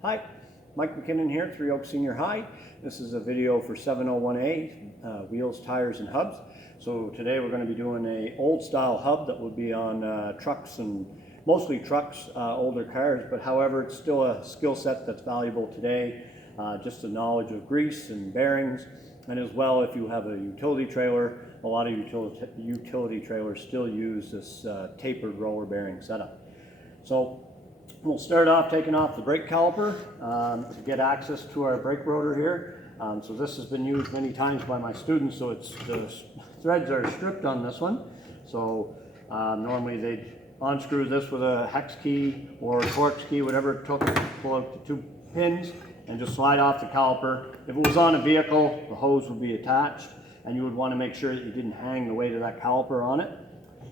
Hi, Mike McKinnon here, Three Oaks Senior High. This is a video for 701A, wheels, tires, and hubs. So today we're going to be doing an old style hub that will be on trucks, and mostly trucks, older cars, but however it's still a skill set that's valuable today. Just the knowledge of grease and bearings, and as well if you have a utility trailer, a lot of utility trailers still use this tapered roller bearing setup. So we'll start off taking off the brake caliper to get access to our brake rotor here. So this has been used many times by my students, so the threads are stripped on this one. So normally they'd unscrew this with a hex key or a Torx key, whatever it took, pull out the two pins and just slide off the caliper. If it was on a vehicle, the hose would be attached, and you would want to make sure that you didn't hang the weight of that caliper on it.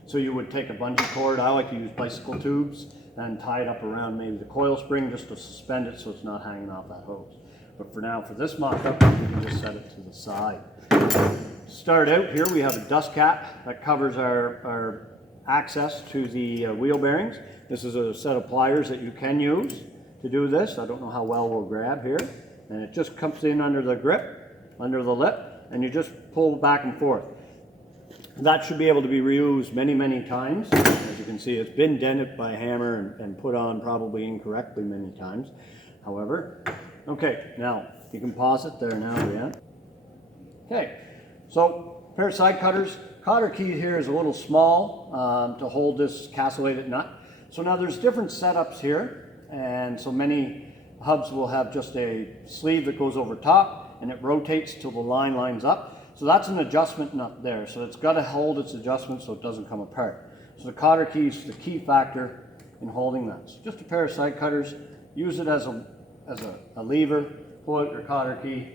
So you would take a bungee cord, I like to use bicycle tubes, and tie it up around maybe the coil spring just to suspend it so it's not hanging off that hose. But for now, for this mock-up, we can just set it to the side. To start out here, we have a dust cap that covers our access to the wheel bearings. This is a set of pliers that you can use to do this. I don't know how well we'll grab here. And it just comes in under the grip, under the lip, and you just pull back and forth. That should be able to be reused many, many times. As you can see, it's been dented by a hammer and put on probably incorrectly many times. However, okay, now you can pause it there now, yeah. Okay, so pair of side cutters. Cotter key here is a little small to hold this castellated nut. So now there's different setups here, and so many hubs will have just a sleeve that goes over top and it rotates till the line lines up. So that's an adjustment nut there. So it's got to hold its adjustment so it doesn't come apart. So the cotter key is the key factor in holding that. So just a pair of side cutters. Use it as a lever. Pull out your cotter key.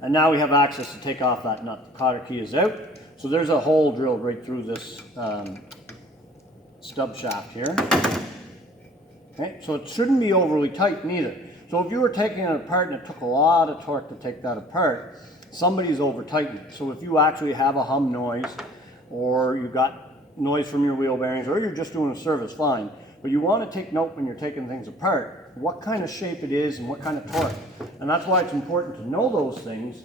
And now we have access to take off that nut. The cotter key is out. So there's a hole drilled right through this stub shaft here. Okay, so it shouldn't be overly tight neither. So if you were taking it apart and it took a lot of torque to take that apart, somebody's over tightened. So if you actually have a hum noise, or you got noise from your wheel bearings, or you're just doing a service, fine. But you want to take note when you're taking things apart, what kind of shape it is and what kind of torque. And that's why it's important to know those things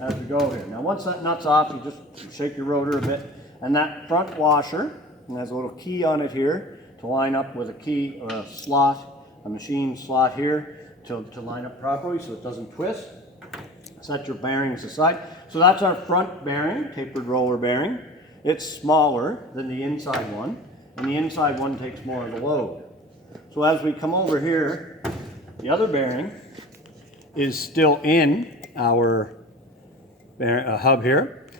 as we go here. Now once that nut's off, you just shake your rotor a bit, and that front washer, and has a little key on it here to line up with a key or a slot, a machine slot here to line up properly so it doesn't twist. Set your bearings aside. So that's our front bearing, tapered roller bearing. It's smaller than the inside one, and the inside one takes more of the load. So as we come over here, the other bearing is still in our hub here,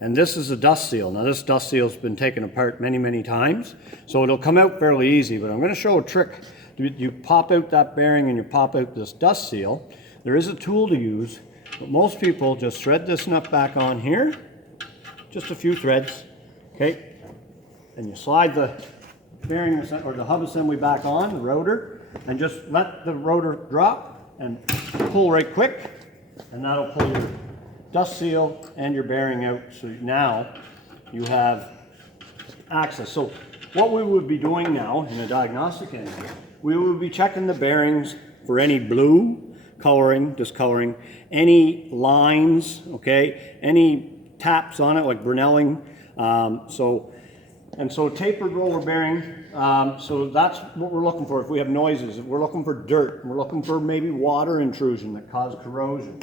and this is a dust seal. Now this dust seal has been taken apart many, many times, so it'll come out fairly easy, but I'm going to show a trick. You pop out that bearing and you pop out this dust seal. There is a tool to use, but most people just thread this nut back on here, just a few threads, okay? And you slide the bearing or the hub assembly back on, the rotor, and just let the rotor drop and pull right quick, and that'll pull your dust seal and your bearing out. So now you have access. So what we would be doing now in a diagnostic engine, we would be checking the bearings for any blue, coloring, discoloring, any lines, okay, any taps on it like Brunelling. So tapered roller bearing, so that's what we're looking for. If we have noises, if we're looking for dirt, we're looking for maybe water intrusion that causes corrosion.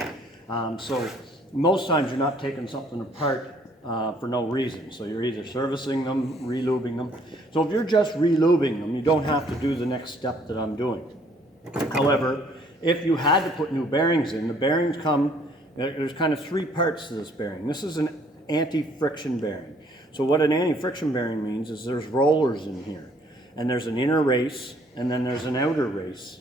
So most times you're not taking something apart for no reason. So you're either servicing them, relubing them. So if you're just relubing them, you don't have to do the next step that I'm doing. However, if you had to put new bearings in, the bearings come, there's kind of three parts to this bearing. This is an anti-friction bearing. So what an anti-friction bearing means is there's rollers in here, and there's an inner race, and then there's an outer race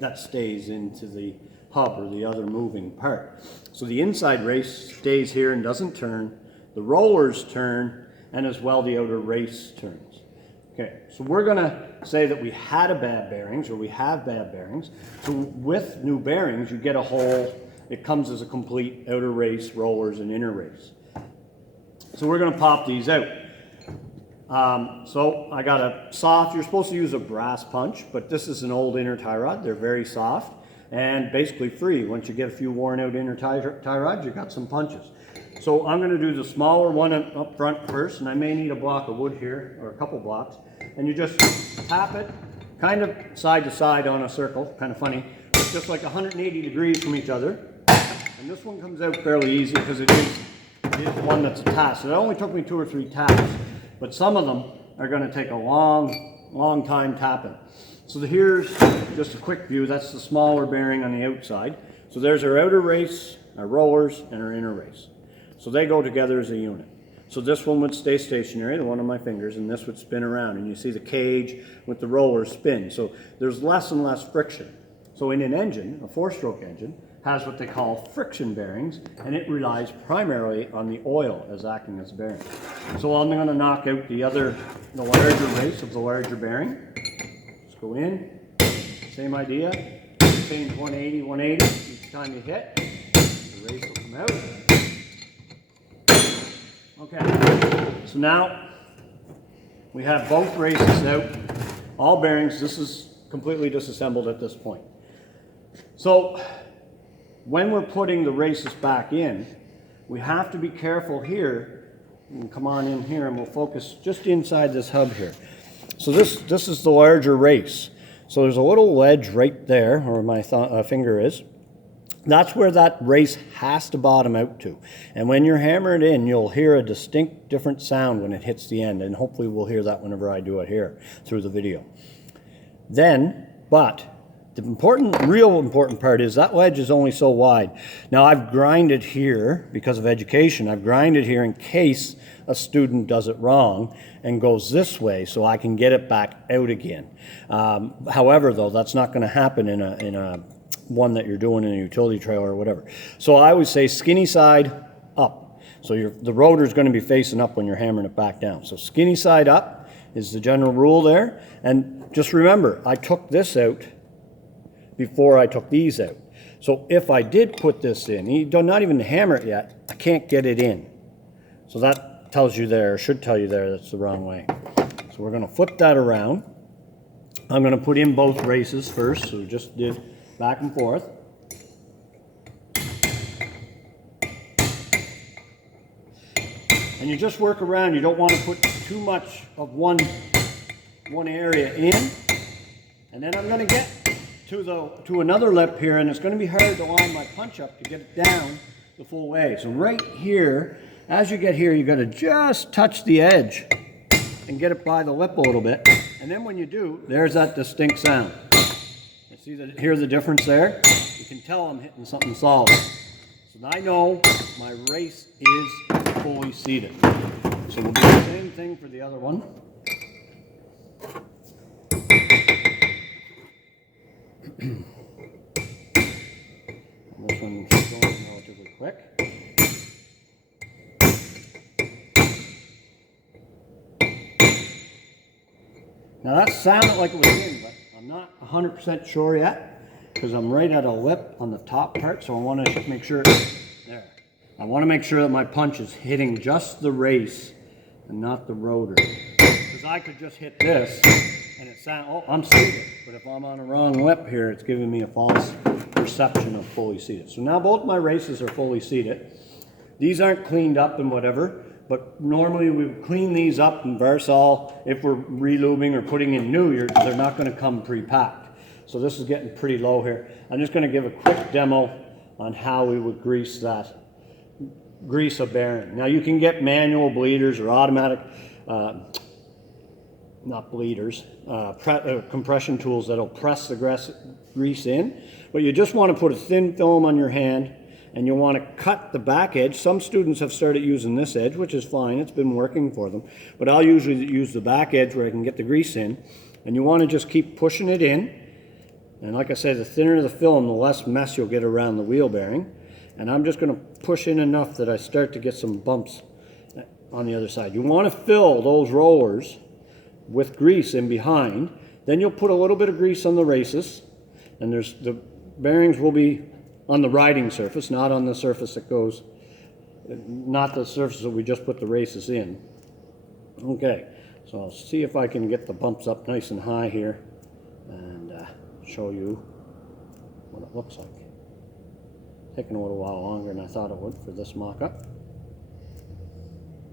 that stays into the hub or the other moving part. So the inside race stays here and doesn't turn, the rollers turn, and as well the outer race turns. Okay, so we're gonna say that we had a bad bearings, or we have bad bearings. So with new bearings, you get a whole, it comes as a complete outer race, rollers, and inner race. So we're gonna pop these out. So I got a soft, you're supposed to use a brass punch, but this is an old inner tie rod. They're very soft and basically free. Once you get a few worn out inner tie rods, you've got some punches. So I'm going to do the smaller one up front first, and I may need a block of wood here, or a couple blocks. And you just tap it kind of side to side on a circle, kind of funny. It's just like 180 degrees from each other. And this one comes out fairly easy because it is one that's attached. So it only took me 2 or 3 taps, but some of them are going to take a long time tapping. So here's just a quick view. That's the smaller bearing on the outside. So there's our outer race, our rollers, and our inner race. So they go together as a unit. So this one would stay stationary, the one on my fingers, and this would spin around. And you see the cage with the rollers spin. So there's less and less friction. So in an engine, a 4-stroke engine, has what they call friction bearings, and it relies primarily on the oil as acting as bearing. So I'm going to knock out the larger race of the larger bearing. Just go in, same idea, change 180, 180 each time you hit. The race will come out. Okay, so now we have both races out, all bearings. This is completely disassembled at this point. So when we're putting the races back in, we have to be careful here. And come on in here and we'll focus just inside this hub here. So this is the larger race. So there's a little wedge right there, where my finger is. That's where that race has to bottom out to. And when you're hammering it in, you'll hear a distinct different sound when it hits the end. And hopefully we'll hear that whenever I do it here through the video. But the real important part is that wedge is only so wide. Now I've grinded here because of education. I've grinded here in case a student does it wrong and goes this way so I can get it back out again. However, though, that's not going to happen in a one that you're doing in a utility trailer or whatever. So I would say skinny side up. So the rotor is going to be facing up when you're hammering it back down. So skinny side up is the general rule there. And just remember, I took this out before I took these out. So if I did put this in, you do not even hammer it yet, I can't get it in. So that tells you there, should tell you there, that's the wrong way. So we're going to flip that around. I'm going to put in both races first, so we just did back and forth. And you just work around. You don't want to put too much of one area in. And then I'm going to get to another lip here, and it's going to be hard to line my punch up to get it down the full way. So right here, as you get here, you got to just touch the edge and get it by the lip a little bit. And then when you do, there's that distinct sound. Hear the difference there? You can tell I'm hitting something solid. So now I know my race is fully seated. So we'll do the same thing for the other one. This one's going relatively quick. Now that sounded like it was in, but I'm not 100% sure yet because I'm right at a lip on the top part, so I want to make sure, there. I want to make sure that my punch is hitting just the race and not the rotor. Because I could just hit this and it sounds, oh, I'm seated. But if I'm on a wrong lip here, it's giving me a false perception of fully seated. So now both my races are fully seated. These aren't cleaned up and whatever, but normally we would clean these up in Versol. If we're relubing or putting in new, they're not going to come pre-packed. So this is getting pretty low here. I'm just going to give a quick demo on how we would grease a bearing. Now you can get manual bleeders or automatic, not bleeders, compression tools that'll press the grease in. But you just want to put a thin film on your hand and you want to cut the back edge. Some students have started using this edge, which is fine. It's been working for them. But I'll usually use the back edge where I can get the grease in. And you want to just keep pushing it in. And like I said, the thinner the film, the less mess you'll get around the wheel bearing. And I'm just going to push in enough that I start to get some bumps on the other side. You want to fill those rollers with grease in behind. Then you'll put a little bit of grease on the races. And the bearings will be on the riding surface, not on the surface that not the surface that we just put the races in. Okay, So I'll see if I can get the bumps up nice and high here and show you what it looks like. Taking a little while longer than I thought it would for this mock-up,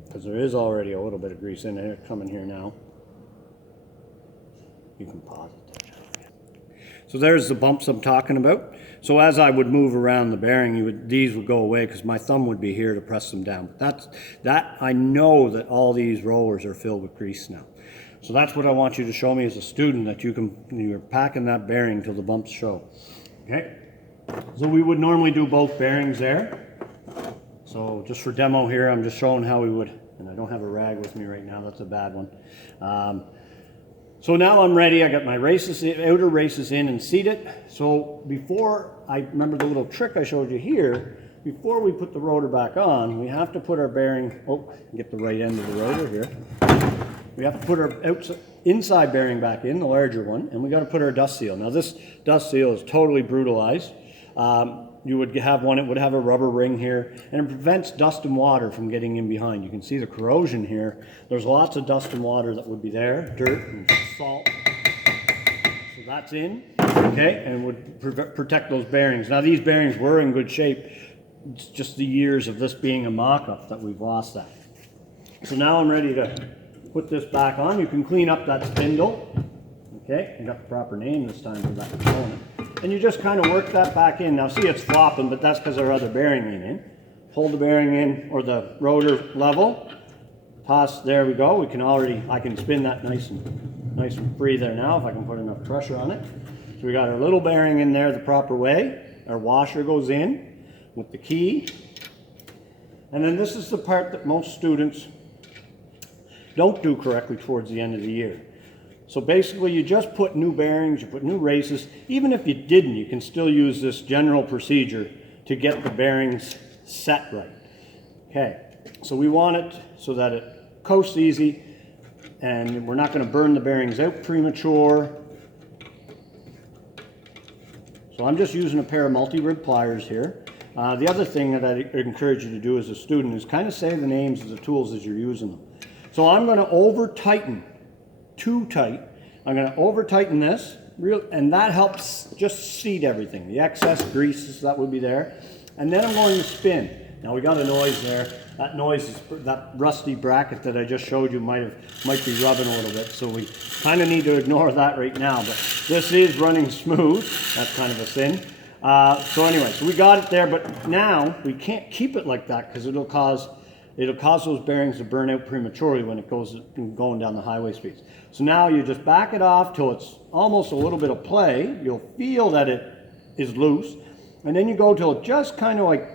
because there is already a little bit of grease in there coming here now. You can pause it there. So there's the bumps I'm talking about. So as I would move around the bearing, these would go away because my thumb would be here to press them down. But I know that all these rollers are filled with grease now. So that's what I want you to show me as a student, that you're packing that bearing till the bumps show. Okay. So we would normally do both bearings there. So just for demo here, I'm just showing how we would, and I don't have a rag with me right now, that's a bad one. So now I'm ready. I got my outer races in and seated. So before, I remember the little trick I showed you here, before we put the rotor back on, we have to put our bearing, get the right end of the rotor here. We have to put our inside bearing back in, the larger one, and we got to put our dust seal. Now this dust seal is totally brutalized. You would have one, it would have a rubber ring here, and it prevents dust and water from getting in behind. You can see the corrosion here. There's lots of dust and water that would be there, dirt and salt. So that's in, okay, and would protect those bearings. Now these bearings were in good shape. It's just the years of this being a mock-up that we've lost that. So now I'm ready to put this back on. You can clean up that spindle. Okay, I got the proper name this time for that component. And you just kind of work that back in. Now see, it's flopping, but that's because our other bearing ain't in. Hold the bearing in, or the rotor level. Toss, there we go. I can spin that nice and free there now if I can put enough pressure on it. So we got our little bearing in there the proper way. Our washer goes in with the key. And then this is the part that most students don't do correctly towards the end of the year. So basically you just put new bearings, you put new races. Even if you didn't, you can still use this general procedure to get the bearings set right. Okay, so we want it so that it coasts easy and we're not going to burn the bearings out premature. So I'm just using a pair of multi-rib pliers here. The other thing that I encourage you to do as a student is kind of say the names of the tools as you're using them. So I'm going to over-tighten, too tight. I'm going to over-tighten this, and that helps just seat everything. The excess greases that would be there. And then I'm going to spin. Now we got a noise there. That noise is that rusty bracket that I just showed you might be rubbing a little bit. So we kind of need to ignore that right now. But this is running smooth. That's kind of a sin. So anyway, so we got it there, but now we can't keep it like that because it'll cause those bearings to burn out prematurely when it goes going down the highway speeds. So now you just back it off till it's almost a little bit of play. You'll feel that it is loose, and then you go till it just kind of like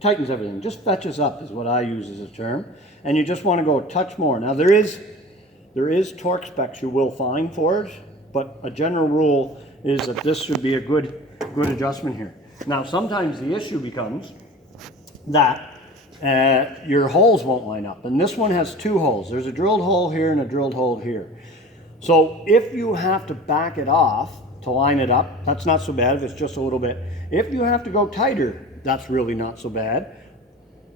tightens everything. Just fetches up is what I use as a term, and you just want to go a touch more. Now there is torque specs you will find for it, but a general rule is that this should be a good adjustment here. Now sometimes the issue becomes that your holes won't line up, and this one has two holes. There's a drilled hole here and a drilled hole here. So if you have to back it off to line it up, that's not so bad if it's just a little bit. If you have to go tighter, that's really not so bad,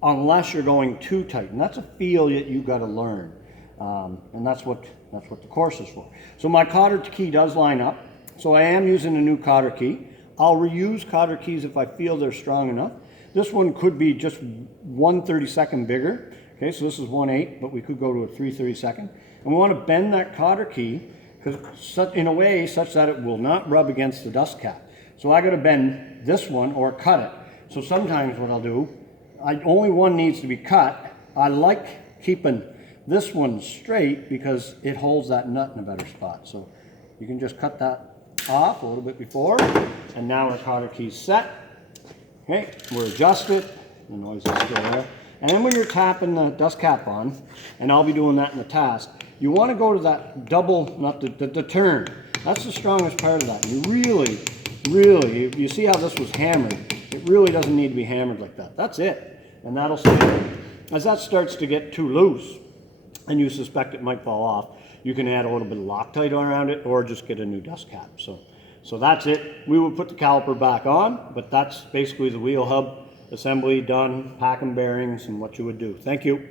unless you're going too tight, and that's a feel that you got to learn, and that's what the course is for. So my cotter key does line up, so I am using a new cotter key. I'll reuse cotter keys if I feel they're strong enough. This one could be just 1/32 bigger. Okay, so this is 1/8, but we could go to a 3/32. And we want to bend that cotter key in a way such that it will not rub against the dust cap. So I got to bend this one or cut it. So sometimes what I'll do, only one needs to be cut. I like keeping this one straight because it holds that nut in a better spot. So you can just cut that off a little bit before, and now our cotter key's set. Okay, we're adjusted, the noise is still there. And then when you're tapping the dust cap on, and I'll be doing that in the task, you want to go to that double, not the turn. That's the strongest part of that. You really, you see how this was hammered. It really doesn't need to be hammered like that. That's it, and that'll stay. As that starts to get too loose, and you suspect it might fall off, you can add a little bit of Loctite around it, or just get a new dust cap. So that's it. We will put the caliper back on, but that's basically the wheel hub assembly done, packing bearings, and what you would do. Thank you.